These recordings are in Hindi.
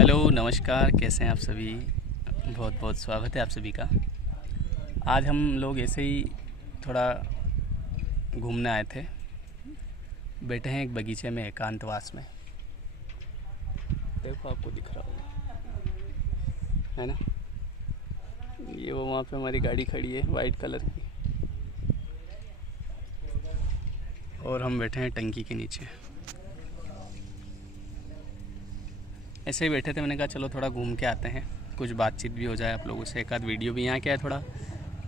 हेलो नमस्कार, कैसे हैं आप सभी। बहुत बहुत स्वागत है आप सभी का। आज हम लोग ऐसे ही थोड़ा घूमने आए थे। बैठे हैं एक बगीचे में एकांतवास में। देखो आपको दिख रहा होगा, है ना। ये वो वहाँ पे हमारी गाड़ी खड़ी है वाइट कलर की, और हम बैठे हैं टंकी के नीचे। ऐसे ही बैठे थे, मैंने कहा चलो थोड़ा घूम के आते हैं, कुछ बातचीत भी हो जाए आप लोगों से। एक आध वीडियो भी, यहाँ क्या है थोड़ा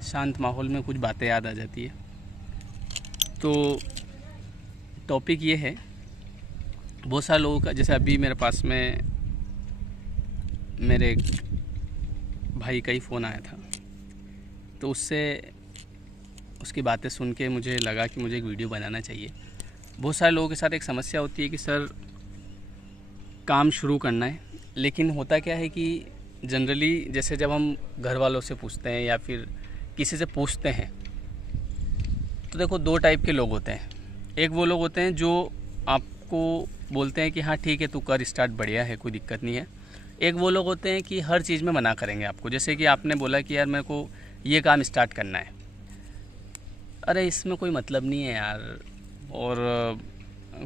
शांत माहौल में कुछ बातें याद आ जाती है। तो टॉपिक ये है, बहुत सारे लोगों का, जैसे अभी मेरे पास में मेरे एक भाई का ही फ़ोन आया था, तो उसकी बातें सुन के मुझे लगा कि मुझे एक वीडियो बनाना चाहिए। बहुत सारे लोगों के साथ एक समस्या होती है कि सर काम शुरू करना है, लेकिन होता क्या है कि जनरली जैसे जब हम घर वालों से पूछते हैं या फिर किसी से पूछते हैं, तो देखो दो टाइप के लोग होते हैं। एक वो लोग होते हैं जो आपको बोलते हैं कि हाँ ठीक है तू कर स्टार्ट, बढ़िया है, कोई दिक्कत नहीं है। एक वो लोग होते हैं कि हर चीज़ में मना करेंगे आपको। जैसे कि आपने बोला कि यार मेरे को ये काम स्टार्ट करना है, अरे इसमें कोई मतलब नहीं है यार, और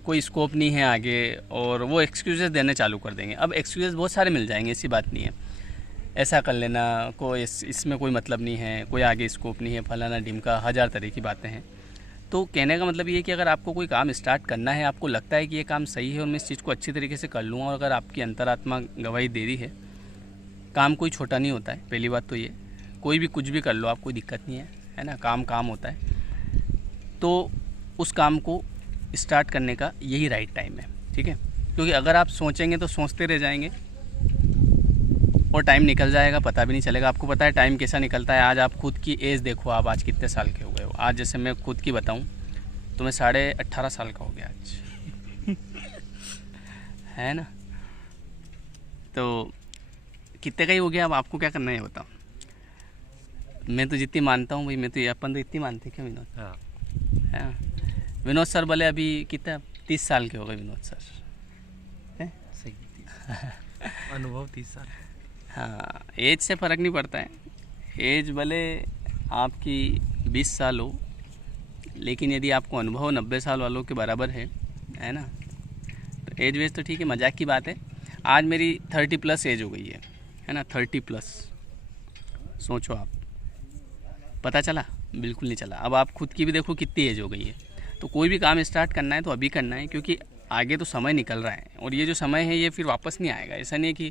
कोई स्कोप नहीं है आगे, और वो एक्सक्यूज़ेस देने चालू कर देंगे। अब एक्सक्यूज़ेस बहुत सारे मिल जाएंगे, ऐसी बात नहीं है, ऐसा कर लेना, कोई इसमें कोई मतलब नहीं है, कोई आगे स्कोप नहीं है, फलाना ढिमका, हज़ार तरह की बातें हैं। तो कहने का मतलब ये है कि अगर आपको कोई काम स्टार्ट करना है, आपको लगता है कि ये काम सही है और मैं इस चीज़ को अच्छी तरीके से कर लूँगा, और अगर आपकी अंतरात्मा गवाही दे रही है, काम कोई छोटा नहीं होता है। पहली बात तो ये, कोई भी कुछ भी कर लो आप, कोई दिक्कत नहीं है ना, काम होता है। तो उस काम को स्टार्ट करने का यही राइट टाइम है, ठीक है। क्योंकि अगर आप सोचेंगे तो सोचते रह जाएंगे और टाइम निकल जाएगा, पता भी नहीं चलेगा। आपको पता है टाइम कैसा निकलता है। आज आप खुद की एज देखो, आप आज कितने साल के हो गए हो। आज जैसे मैं खुद की बताऊं तो मैं 18.5 साल का हो गया आज है ना। तो कितने का ही हो गया, अब आपको क्या करना है बताओ। मैं तो जितनी मानता हूँ भाई, मैं तो अपन तो इतनी मानते क्यों विनोद। हाँ हाँ, विनोद सर बोले अभी कितना 30 साल के हो गए विनोद सर, हैं? सही 30 अनुभव 30 साल। हाँ, एज से फ़र्क नहीं पड़ता है। एज भले आपकी 20 साल हो, लेकिन यदि आपको अनुभव 90 साल वालों के बराबर है ना, तो एज वेज तो ठीक है, मजाक की बात है। आज मेरी 30+ एज हो गई है ना, 30+। सोचो आप, पता चला? बिल्कुल नहीं चला। अब आप खुद की भी देखो कितनी एज हो गई है। तो कोई भी काम स्टार्ट करना है तो अभी करना है, क्योंकि आगे तो समय निकल रहा है, और ये जो समय है ये फिर वापस नहीं आएगा। ऐसा नहीं है कि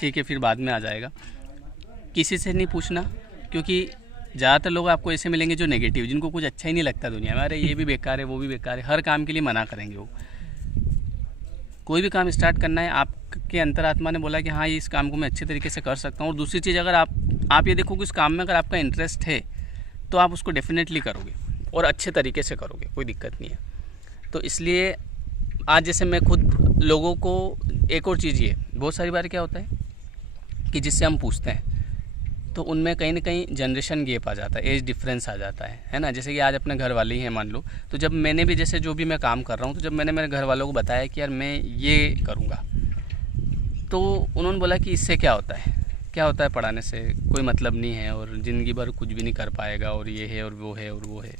ठीक है फिर बाद में आ जाएगा। किसी से नहीं पूछना, क्योंकि ज़्यादातर लोग आपको ऐसे मिलेंगे जो नेगेटिव, जिनको कुछ अच्छा ही नहीं लगता दुनिया में। अरे ये भी बेकार है, वो भी बेकार है, हर काम के लिए मना करेंगे वो। कोई भी काम स्टार्ट करना है, आपके अंतरात्मा ने बोला कि हाँ इस काम को मैं अच्छे तरीके से कर सकता हूँ। और दूसरी चीज़, अगर आप ये देखो कि उस काम में अगर आपका इंटरेस्ट है तो आप उसको डेफिनेटली करोगे और अच्छे तरीके से करोगे, कोई दिक्कत नहीं है। तो इसलिए आज जैसे मैं खुद लोगों को, एक और चीज़ ये, बहुत सारी बार क्या होता है कि जिससे हम पूछते हैं तो उनमें कहीं ना कहीं जनरेशन गैप आ जाता है, एज डिफरेंस आ जाता है ना। जैसे कि आज अपने घर वाले ही हैं मान लो, तो जब मैंने भी जैसे जो भी मैं काम कर रहा हूँ, तो जब मैंने मेरे घर वालों को बताया कि यार मैं ये करूँगा, तो उन्होंने बोला कि इससे क्या होता है पढ़ाने से कोई मतलब नहीं है, और ज़िंदगी भर कुछ भी नहीं कर पाएगा, और ये है और वो है और वो है।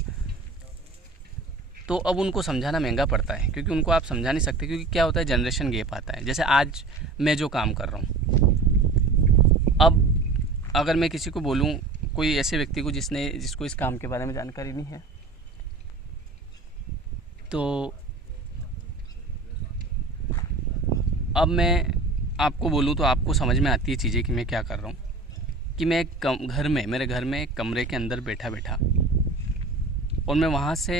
तो अब उनको समझाना महंगा पड़ता है, क्योंकि उनको आप समझा नहीं सकते, क्योंकि क्या होता है जनरेशन गैप आता है। जैसे आज मैं जो काम कर रहा हूँ, अब अगर मैं किसी को बोलूँ, कोई ऐसे व्यक्ति को जिसको इस काम के बारे में जानकारी नहीं है, तो अब मैं आपको बोलूँ तो आपको समझ में आती है चीज़ें कि मैं क्या कर रहा हूँ। कि मैं मेरे घर में एक कमरे के अंदर बैठा और मैं वहाँ से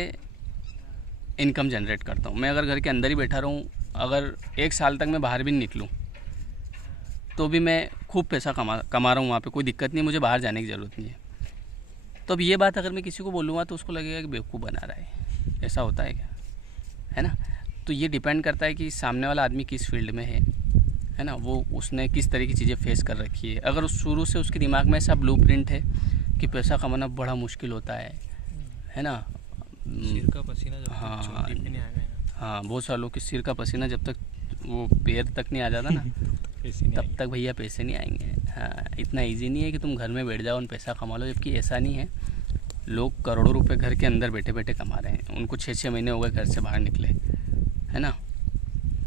इनकम जनरेट करता हूँ। मैं अगर घर के अंदर ही बैठा रहूँ, अगर 1 साल तक मैं बाहर भी नहीं निकलूँ, तो भी मैं खूब पैसा कमा रहा हूँ वहाँ पे, कोई दिक्कत नहीं, मुझे बाहर जाने की ज़रूरत नहीं है। तो अब ये बात अगर मैं किसी को बोलूँगा तो उसको लगेगा कि बेवकूफ़ बना रहा है। ऐसा होता है क्या, है ना। तो ये डिपेंड करता है कि सामने वाला आदमी किस फील्ड में है ना, वो उसने किस तरह की चीज़ें फेस कर रखी है। अगर उस शुरू से उसके दिमाग में ऐसा ब्लूप्रिंट है कि पैसा कमाना बड़ा मुश्किल होता है ना। सिर का पसीना जब तक चोटी पे नहीं आएगा। हाँ, बहुत सारे लोग के सिर का पसीना जब तक वो पैर तक नहीं आ जाता ना पैसे नहीं तब तक भैया पैसे नहीं आएंगे। हाँ, इतना इजी नहीं है कि तुम घर में बैठ जाओ और पैसा कमा लो, जबकि ऐसा नहीं है। लोग करोड़ों रुपए घर के अंदर बैठे बैठे कमा रहे हैं, उनको 6-6 महीने हो गए घर से बाहर निकले, है ना।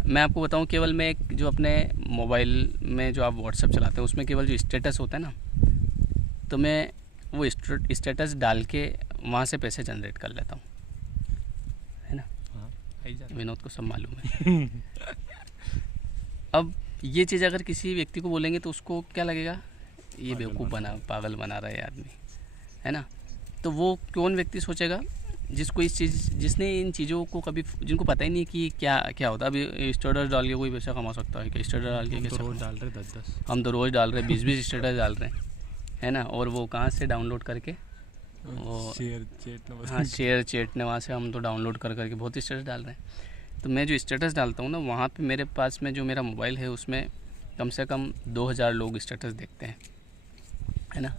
मैं आपको बताऊं, केवल मैं एक जो अपने मोबाइल में जो आप व्हाट्सएप चलाते हैं उसमें केवल जो स्टेटस होता है ना, तो मैं वो स्टेटस डाल के वहाँ से पैसे जनरेट कर लेता हूँ, है ना। हाँ, आई जाता है। विनोद को सब मालूम है। अब ये चीज़ अगर किसी व्यक्ति को बोलेंगे तो उसको क्या लगेगा, ये बेवकूफ़ पागल बना रहा है आदमी, है ना। तो वो कौन व्यक्ति सोचेगा जिसने इन चीज़ों को कभी, जिनको पता ही नहीं कि क्या क्या होता है। अभी स्टेटस डाल के कोई पैसा कमा सकता है क्या? स्टेटस डाल के हम तो कैसे रोज डाल रहे 10-10। हम तो रोज़ डाल रहे हैं, 20-20 स्टेटस डाल रहे हैं, है ना। और वो कहाँ से डाउनलोड करके, वो शेयर चैट न हाँ शेयर चैट ने वहाँ से हम तो डाउनलोड कर करके बहुत स्टेटस डाल रहे हैं। तो मैं जो स्टेटस डालता हूँ ना, वहाँ पे मेरे पास में जो मेरा मोबाइल है उसमें कम से कम 2000 लोग स्टेटस देखते हैं, है ना।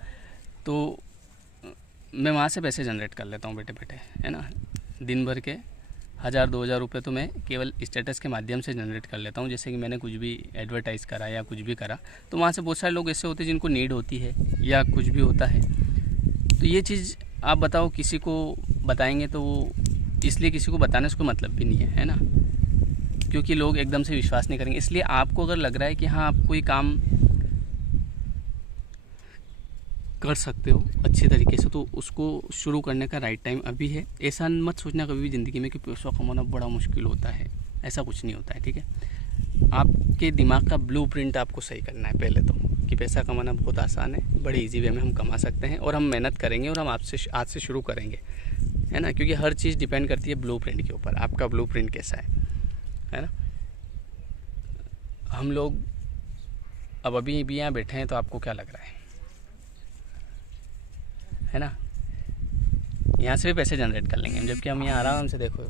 तो मैं वहाँ से पैसे जनरेट कर लेता हूँ बैठे बैठे, है ना। दिन भर के 1000-2000 रुपये तो मैं केवल स्टेटस के माध्यम से जनरेट कर लेता हूँ। जैसे कि मैंने कुछ भी एडवर्टाइज़ करा या कुछ भी करा, तो वहाँ से बहुत सारे लोग ऐसे होते हैं जिनको नीड होती है या कुछ भी होता है। तो ये चीज़ आप बताओ, किसी को बताएंगे तो वो इसलिए किसी को बताने से कोई मतलब भी नहीं है ना, क्योंकि लोग एकदम से विश्वास नहीं करेंगे। इसलिए आपको अगर लग रहा है कि हाँ आप कोई काम कर सकते हो अच्छे तरीके से, तो उसको शुरू करने का राइट टाइम अभी है। ऐसा मत सोचना कभी भी ज़िंदगी में कि पैसा कमाना बड़ा मुश्किल होता है, ऐसा कुछ नहीं होता है, ठीक है। आपके दिमाग का ब्लूप्रिंट आपको सही करना है पहले तो, कि पैसा कमाना बहुत आसान है, बड़े इजी वे में हम कमा सकते हैं, और हम मेहनत करेंगे और हम आज से शुरू करेंगे, है ना। क्योंकि हर चीज़ डिपेंड करती है ब्लूप्रिंट के ऊपर, आपका ब्लूप्रिंट कैसा है ना। हम लोग अब अभी भी यहाँ बैठे हैं, तो आपको क्या लग रहा है ना। यहाँ से भी पैसे जनरेट कर लेंगे, जबकि हम यहाँ आराम से, देखो